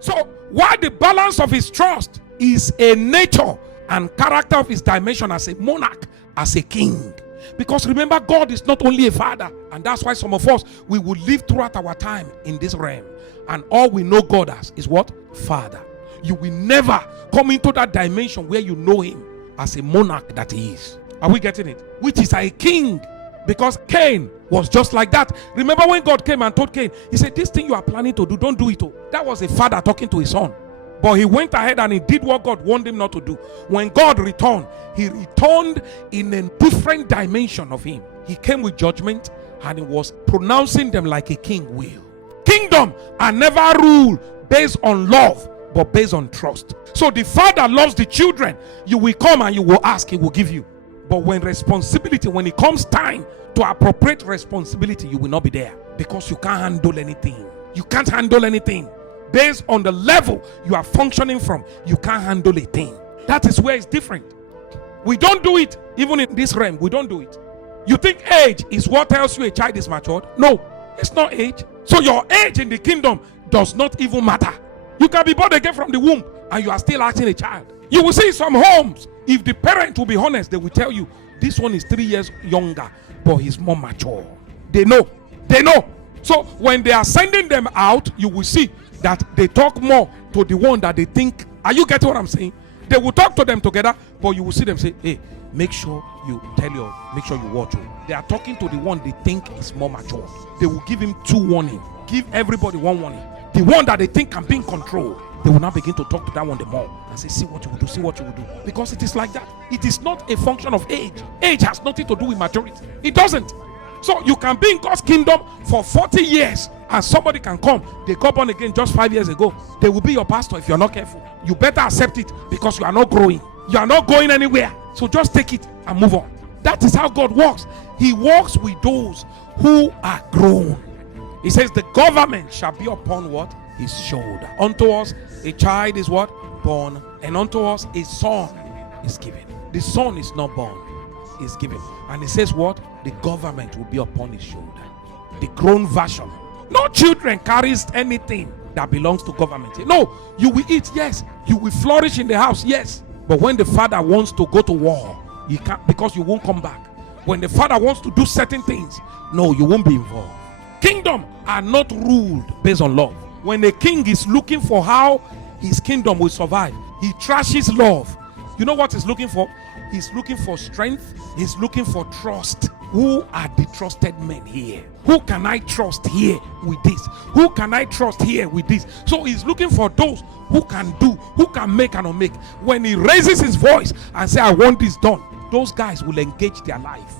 So while the balance of his trust is a nature and character of his dimension as a monarch, as a king. Because remember, God is not only a father, and that's why some of us, we will live throughout our time in this realm, and all we know God as is what? Father. You will never come into that dimension where you know him as a monarch that he is. Are we getting it? Which is a king. Because Cain was just like that. Remember when God came and told Cain, he said, this thing you are planning to do, don't do it. That was a father talking to his son. But he went ahead and he did what God wanted him not to do. When God returned, he returned in a different dimension of him. He came with judgment and he was pronouncing them like a king will. Kingdom are never ruled based on love, but based on trust. So the father loves the children. You will come and you will ask, he will give you. But when it comes time to appropriate responsibility, you will not be there. Because you can't handle anything. You can't handle anything. Based on the level you are functioning from, you can't handle a thing. That is where it's different. We don't do it, even in this realm, we don't do it. You think age is what tells you a child is matured? No, it's not age. So your age in the kingdom does not even matter. You can be born again from the womb and you are still acting a child. You will see some homes, if the parent will be honest, they will tell you, this one is 3 years younger, but he's more mature. They know. So when they are sending them out, you will see that they talk more to the one that they think. Are you getting what I'm saying? They will talk to them together, but you will see them say, hey, make sure you watch. They are talking to the one they think is more mature. They will give him 2 warnings. Give everybody 1 warning. The one that they think can be in control, they will now begin to talk to that one the more and say, see what you will do. Because it is like that. It is not a function of age. Age has nothing to do with maturity. It doesn't. So you can be in God's kingdom for 40 years and somebody can come. They got born again just 5 years ago. They will be your pastor if you're not careful. You better accept it because you are not growing. You are not going anywhere. So just take it and move on. That is how God works. He works with those who are grown. He says the government shall be upon what? His shoulder. Unto us a child is what? Born. And unto us a son is given. The son is not born, is given. And it says what? The government will be upon his shoulder. The grown version. No children carries anything that belongs to government. No, you will eat, yes. You will flourish in the house, yes. But when the father wants to go to war, you can't, because you won't come back. When the father wants to do certain things, no, you won't be involved. Kingdom are not ruled based on love. When a king is looking for how his kingdom will survive, he trashes love. You know what he's looking for? He's looking for strength. He's looking for trust. Who are the trusted men here? Who can I trust here with this? Who can I trust here with this? So he's looking for those who can do, who can make and unmake. When he raises his voice and say, I want this done, those guys will engage their life.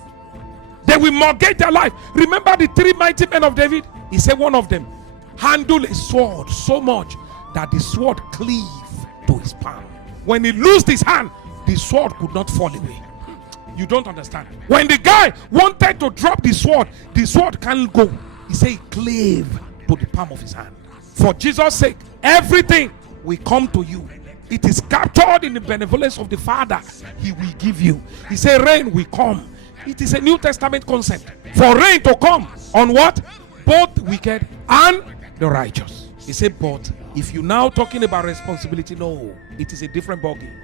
They will mortgage their life. Remember the 3 mighty men of David? He said one of them handled a sword so much that the sword cleaved to his palm. When he loosed his hand, the sword could not fall away. You don't understand. When the guy wanted to drop the sword can't go. He said it clave to the palm of his hand. For Jesus' sake, everything will come to you. It is captured in the benevolence of the Father. He will give you. He said rain will come. It is a New Testament concept. For rain to come on what? Both the wicked and the righteous. He said, but if you're now talking about responsibility, no, it is a different ballgame.